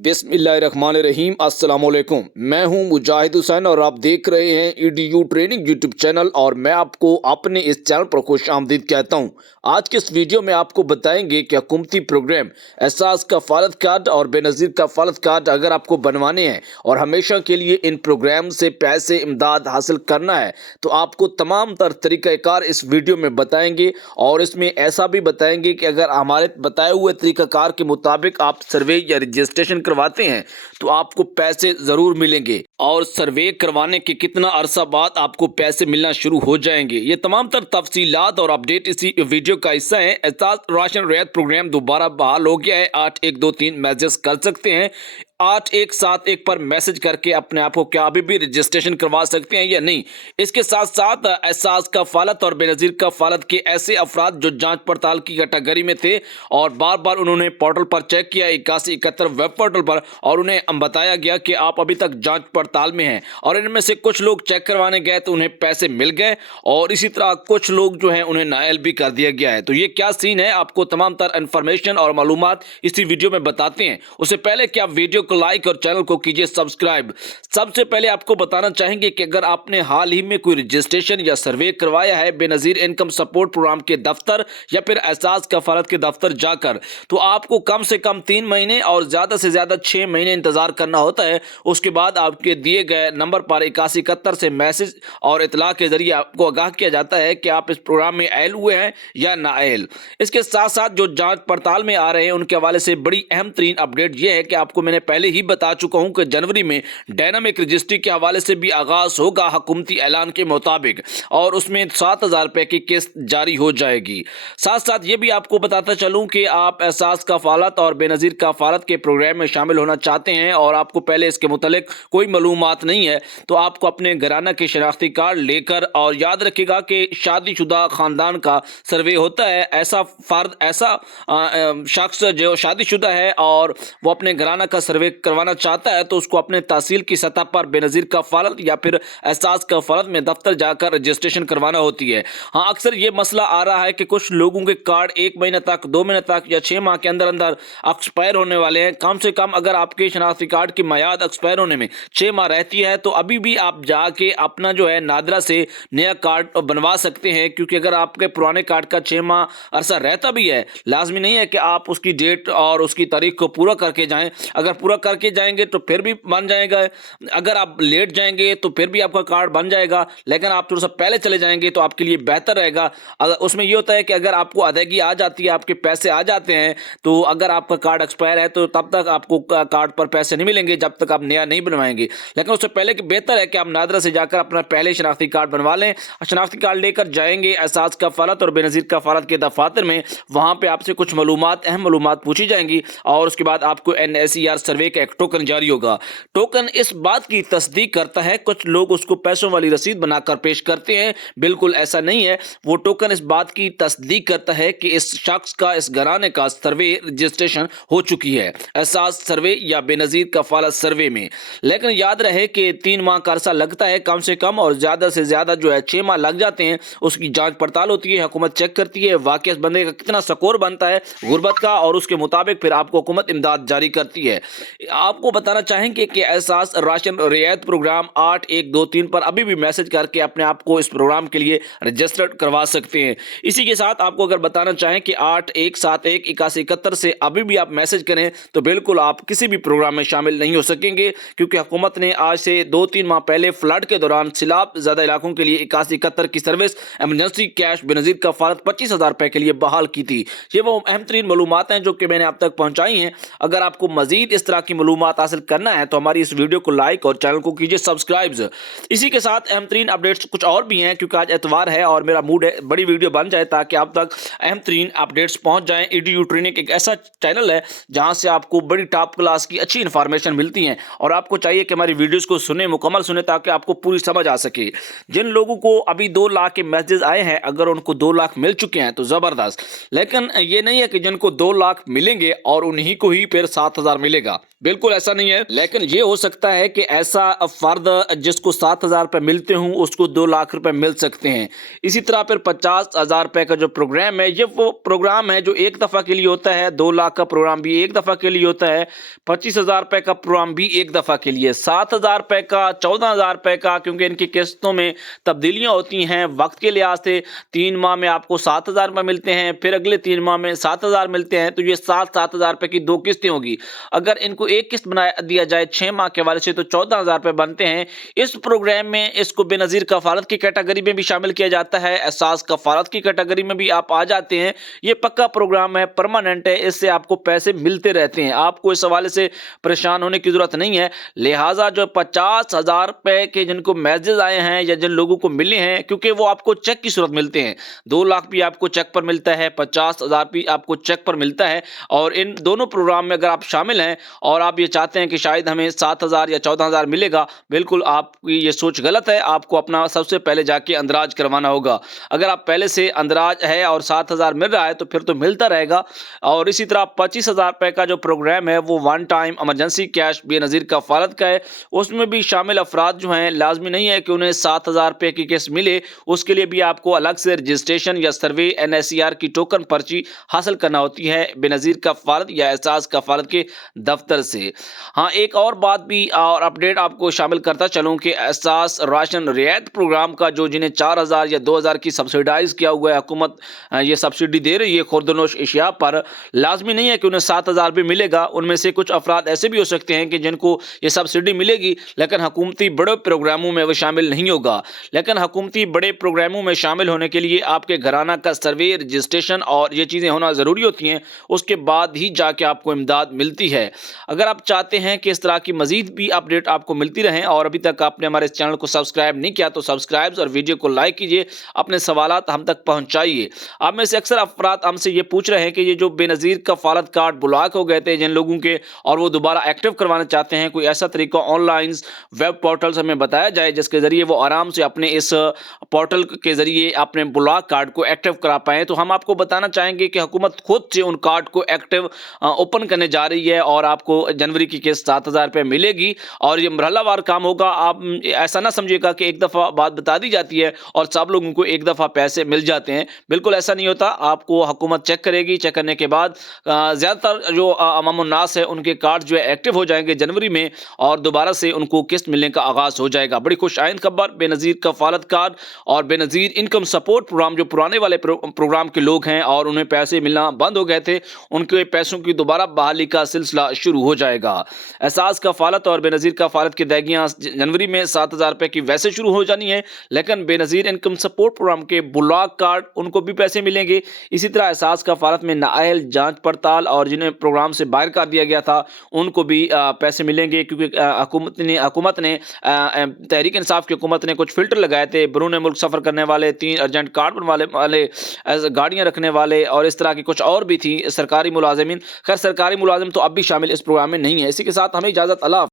बिस्मिल्लाहिर्रहमानिर्रहीम। अस्सलाम वालेकुम। मैं हूं मुजाहिद हुसैन और आप देख रहे हैं ईडीयू ट्रेनिंग यूट्यूब चैनल और मैं आपको अपने इस चैनल पर खुश आमदीद कहता हूं। आज के इस वीडियो में आपको बताएंगे कि हुकूमती प्रोग्राम एहसास कफालत कार्ड और बेनज़ीर कफालत कार्ड अगर आपको बनवाने हैं और हमेशा के लिए इन प्रोग्राम से पैसे इमदाद हासिल करना है तो आपको तमाम तरीक़ाकार इस वीडियो में बताएंगे और इसमें ऐसा भी बताएंगे कि अगर हमारे बताए हुए तरीक़ाकार के मुताबिक आप सर्वे या रजिस्ट्रेशन करवाते हैं तो आपको पैसे ज़रूर मिलेंगे और सर्वे करवाने के कितना अरसा बाद आपको पैसे मिलना शुरू हो जाएंगे। ये तमाम तफसीलात और अपडेट इसी वीडियो का हिस्सा है। एहसास राशन रियायत प्रोग्राम दोबारा बहाल हो गया है। 8123 मैसेज कर सकते हैं। 8171 पर मैसेज करके अपने आप को क्या अभी भी रजिस्ट्रेशन करवा सकते हैं या नहीं। इसके साथ साथ एहसास कफालत और बेनज़ीर कफालत के ऐसे अफराद जो जांच पड़ताल की कैटेगरी में थे और बार बार उन्होंने पोर्टल पर चेक किया 8171 वेब पोर्टल पर और उन्हें बताया गया कि आप अभी तक जांच पड़ताल में हैं और इनमें से कुछ लोग चेक करवाने गए तो उन्हें पैसे मिल गए और इसी तरह कुछ लोग जो हैं उन्हें नाअहल भी कर दिया गया है। तो ये क्या सीन है आपको तमाम इन्फॉर्मेशन और मालूमात इसी वीडियो में बताते हैं। उससे पहले कि आप वीडियो को लाइक और चैनल को कीजिए सब्सक्राइब। सबसे पहले आपको बताना चाहेंगे कि अगर आपने हाल ही में कोई रजिस्ट्रेशन या सर्वे करवाया है बेनज़ीर इनकम सपोर्ट प्रोग्राम के दफ्तर या फिर एहसास कफालत के दफ्तर जाकर तो आपको कम से कम 3 महीने और ज़्यादा से ज़्यादा 6 महीने इंतज़ार करना होता है। उसके बाद आपके दिए गए नंबर पर 8171 से मैसेज और इतला के जरिए आपको आगाह किया जाता है कि आप इस प्रोग्राम में अहल हुए हैं या नाअहल। इसके साथ साथ जो जांच पड़ताल में आ रहे हैं उनके हवाले से बड़ी अहम तरीन अपडेट यह है कि आपको मैंने पहले ही बता चुका हूं कि जनवरी में डायनामिक रजिस्ट्री के हवाले से भी आगाज होगा हुकूमती ऐलान के मुताबिक और उसमें 7000 रुपए की किस्त जारी हो जाएगी। साथ साथ ये भी आपको बताता चलूं कि आप एहसास कफालत और बेनज़ीर कफालत के प्रोग्राम में शामिल होना चाहते हैं और आपको पहले इसके मुतालिक कोई मालूमात नहीं है तो आपको अपने घराना के शनाख्ती कार्ड लेकर और याद रखिएगा कि शादीशुदा खानदान का सर्वे होता है। ऐसा फर्द ऐसा शख्स जो शादीशुदा है और वो अपने घराना का सर्वे करवाना चाहता है तो उसको अपने तहसील की सतह पर बेनज़ीर कफालत या फिर एहसास कफालत में दफ्तर जाकर रजिस्ट्रेशन करवाना होती है। हाँ, अक्सर ये मसला आ रहा है कि कुछ लोगों के कार्ड 1 महीने तक 2 महीने तक या 6 माह के अंदर अंदर एक्सपायर होने वाले हैं। कम से कम अगर आपके शनाख्ती कार्ड की मियाद एक्सपायर होने में 6 माह रहती है तो अभी भी आप जाके अपना जो है नादरा से नया कार्ड बनवा सकते हैं, क्योंकि अगर आपके पुराने कार्ड का 6 माह अरसा रहता भी है लाजमी नहीं है कि आप उसकी डेट और उसकी तारीख को पूरा करके जाएं। अगर पूरा करके जाएंगे तो फिर भी बन जाएगा, अगर आप लेट जाएंगे तो फिर भी आपका कार्ड बन जाएगा, लेकिन आप थोड़ा सा पहले चले जाएंगे तो आपके लिए बेहतर रहेगा। अगर उसमें ये होता है कि अगर आपको अदायगी आ जाती है, आपके पैसे आ जाते हैं तो अगर आपका कार्ड एक्सपायर है तो तब तक आपको कार्ड पर पैसे नहीं मिलेंगे जब तक आप नया नहीं बनवाएंगे। लेकिन उससे पहले कि बेहतर है कि आप नादरा से जाकर अपना पहले शनाख्ती कार्ड बनवा लें। शनाख्ती कार्ड लेकर जाएंगे एहसास कफालत और बेनज़ीर कफालत के दफातर में, वहाँ पर आपसे कुछ मालूमात अहम मालूमात पूछी जाएंगी और उसके बाद आपको NSER सर्वे का एक टोकन जारी होगा। टोकन इस बात की तस्दीक करता है, कुछ लोग उसको पैसों वाली रसीद बनाकर पेश करते हैं, बिल्कुल ऐसा नहीं है। वो टोकन इस बात की तस्दीक करता है कि इस शख्स का इस घराने का सर्वे रजिस्ट्रेशन हो चुकी है एहसास सर्वे या बेनज़ीर कफालत सर्वे में। लेकिन याद रहे कि 3 माह का अरसा लगता है कम से कम और ज़्यादा से ज़्यादा जो है 6 माह लग जाते हैं। उसकी जांच पड़ताल होती है, हुकूमत चेक करती है वाकई बंदे का कितना स्कोर बनता है गुर्बत का और उसके मुताबिक फिर आपको हुकूमत इमदाद जारी करती है। आपको बताना चाहेंगे कि एहसास राशन रियायत प्रोग्राम 8123 पर अभी भी मैसेज करके अपने आप को इस प्रोग्राम के लिए रजिस्टर्ड करवा सकते हैं। इसी के साथ आपको अगर बताना चाहें कि 8171 8171 से अभी भी आप मैसेज करें तो बिल्कुल आप किसी भी प्रोग्राम में शामिल नहीं हो सकेंगे, क्योंकि हुकूमत ने आज से 2-3 माह पहले फ्लड के दौरान सैलाब ज़्यादा इलाकों के लिए 8171 की सर्विस एमरजेंसी कैश बेनज़ीर कफालत 25,000 रुपये के लिए बहाल की थी। ये वो अहम तरीन मालूमात हैं जो कि मैंने आप तक पहुँचाई हैं। अगर आपको मज़ीद इस तरह की मालूमात हासिल करना है तो हमारी इस वीडियो को लाइक और चैनल को कीजिए सब्सक्राइब। इसी के साथ अहम तरीन अपडेट्स कुछ और भी हैं, क्योंकि आज एतवार है और मेरा मूड है बड़ी वीडियो बन जाए ताकि आप तक अहम तरीन अपडेट्स पहुंच जाएं। ईडीयू ट्रेनिंग एक ऐसा चैनल है जहां से आपको बड़ी टॉप क्लास की अच्छी इन्फॉर्मेशन मिलती है और आपको चाहिए कि हमारी वीडियोस को सुने, मुकम्मल सुने, ताकि आपको पूरी समझ आ सके। जिन लोगों को अभी 2 लाख के मैसेज आए हैं अगर उनको 2 लाख मिल चुके हैं तो ज़बरदस्त, लेकिन ये नहीं है कि जिनको 2 लाख मिलेंगे और उन्हीं को ही फिर 7000 मिलेगा। बिल्कुल ऐसा नहीं है, लेकिन ये हो सकता है कि ऐसा फर्द जिसको 7,000 रुपये मिलते हों उसको 2 लाख रुपए मिल सकते हैं। इसी तरह फिर 50,000 रुपये का जो प्रोग्राम है, ये वो प्रोग्राम है जो एक दफ़ा के लिए होता है, 2 लाख का प्रोग्राम भी एक दफ़ा के लिए होता है, 25,000 रुपये का प्रोग्राम भी एक दफ़ा के लिए, 7,000 रुपये का, 14,000 रुपये का, क्योंकि इनकी किस्तों में तब्दीलियाँ होती हैं वक्त के लिहाज से। 3 माह में आपको 7,000 रुपये मिलते हैं, फिर अगले 3 माह में 7,000 मिलते हैं, तो ये 7,000 रुपये की 2 किस्तें होगी। अगर इनको एक किस्त बना दिया जाए 6 माह के हवाले से तो 14,000 रुपये बनते हैं। इस प्रोग्राम में इसको बेनज़ीर कफ़ालत की कैटेगरी में भी शामिल किया जाता है, एहसास कफ़ालत की कैटेगरी में भी आप आ जाते हैं। ये पक्का प्रोग्राम है, परमानेंट है, इससे आपको पैसे मिलते रहते हैं, आपको इस हवाले से परेशान होने की ज़रूरत नहीं है। लिहाजा जो 50,000 रुपये के जिनको मैसेज आए हैं या जिन लोगों को मिले हैं, क्योंकि वो आपको चेक की सूरत मिलते हैं, 2 लाख भी आपको चेक पर मिलता है, 50,000 भी आपको चेक पर मिलता है। और इन दोनों प्रोग्राम में अगर आप शामिल हैं और आप ये चाहते हैं कि शायद हमें 7,000 या 14,000 मिलेगा, बिल्कुल आपकी ये सोच गलत है। आपको अपना सबसे पहले जाके अंदराज करवाना होगा। अगर आप पहले से अंदराज है और 7,000 मिल रहा है तो फिर तो मिलता रहेगा। और इसी तरह 25,000 रुपये का जो प्रोग्राम है वो one time emergency cash Benazir Kafaalat का है। उसमें भी शामिल अफराद जो हैं लाजमी नहीं है कि उन्हें 7,000 रुपये की किस्त मिले, उसके लिए भी आपको अलग से रजिस्ट्रेशन या सर्वे NSER की टोकन पर्ची हासिल करना होती है बेनज़ीर कफ़ालत या एहसास कफ़ालत के दफ्तर से। हाँ, एक और बात भी और अपडेट आपको शामिल करता चलूँ कि एहसास राशन रियायत प्रोग्राम का जो जिन्हें 4,000 या 2,000 की सब्सिडाइज़ किया हुआ है, हुकूमत ये सब्सिडी दे रही है खुर्दनोश अशिया पर, लाजमी नहीं है कि उन्हें 7,000 भी मिलेगा। उनमें से कुछ अफराद ऐसे भी हो सकते हैं कि जिनको ये सब्सिडी मिलेगी लेकिन हुकूमती बड़े प्रोग्रामों में वो शामिल नहीं होगा। लेकिन हुकूमती बड़े प्रोग्रामों में शामिल होने के लिए आपके घराना का सर्वे, रजिस्ट्रेशन और ये चीज़ें होना ज़रूरी होती हैं, उसके बाद ही जाके आपको इमदाद मिलती है। अगर आप चाहते हैं कि इस तरह की मज़ीद भी अपडेट आपको मिलती रहें और अभी तक आपने हमारे इस चैनल को सब्सक्राइब नहीं किया तो सब्सक्राइब और वीडियो को लाइक कीजिए, अपने सवालात हम तक पहुँचाइए। आप में से अक्सर अफराद हमसे ये पूछ रहे हैं कि ये जो बेनज़ीर कफ़ालत कार्ड ब्लॉक हो गए थे जिन लोगों के, और वो दोबारा एक्टिव करवाना चाहते हैं, कोई ऐसा तरीका ऑनलाइन वेब पोर्टल से हमें बताया जाए जिसके ज़रिए वो आराम से अपने इस पोर्टल के ज़रिए अपने ब्लॉक कार्ड को एक्टिव करा पाएँ। तो हम आपको बताना चाहेंगे कि हुकूमत खुद से उन कार्ड को एक्टिव ओपन करने जा रही है और आपको जनवरी की किस्त 7,000 रुपये मिलेगी और ये मरहलावार काम होगा। आप ऐसा ना समझिएगा कि एक दफ़ा बात बता दी जाती है और सब लोगों को एक दफ़ा पैसे मिल जाते हैं, बिल्कुल ऐसा नहीं होता। आपको हुकूमत चेक करेगी, चेक करने के बाद ज़्यादातर जो अवामुन्नास है उनके कार्ड जो है एक्टिव हो जाएंगे जनवरी में और दोबारा से उनको किस्त मिलने का आगाज़ हो जाएगा। बड़ी खुश आइंद खबर, बेनज़ीर कफ़ालत कार्ड और बेनज़ीर इनकम सपोर्ट प्रोग्राम, जो पुराने वाले प्रोग्राम के लोग हैं और उन्हें पैसे मिलना बंद हो गए थे, उनके पैसों की दोबारा बहाली का सिलसिला शुरू हो जाएगा। एहसास कफ़ालत और बेनज़ीर कफ़ालत की अदायगियाँ जनवरी में 7,000 रुपये की वैसे शुरू हो जानी है, लेकिन बेनज़ीर इनकम सपोर्ट प्रोग्राम के ब्लॉक कार्ड उनको भी पैसे मिलेंगे। इसी तरह एहसास कफ़ालत में नाअहल जांच पड़ताल और जिन्हें प्रोग्राम से बाहर कर दिया गया था उनको भी पैसे मिलेंगे, क्योंकि हुकूमत ने तहरीक इंसाफ की हुकूमत ने कुछ फ़िल्टर लगाए थे। बैरून मुल्क सफ़र करने वाले, 3 अर्जेंट कार्ड बनवाने वाले, गाड़ियाँ रखने वाले और इस तरह की कुछ और भी थी सरकारी मुलाजिमीन। खैर सरकारी मुलाजिम तो अब भी शामिल इस प्रोग्राम में नहीं है। इसी के साथ हमें इजाज़त, अल्लाह।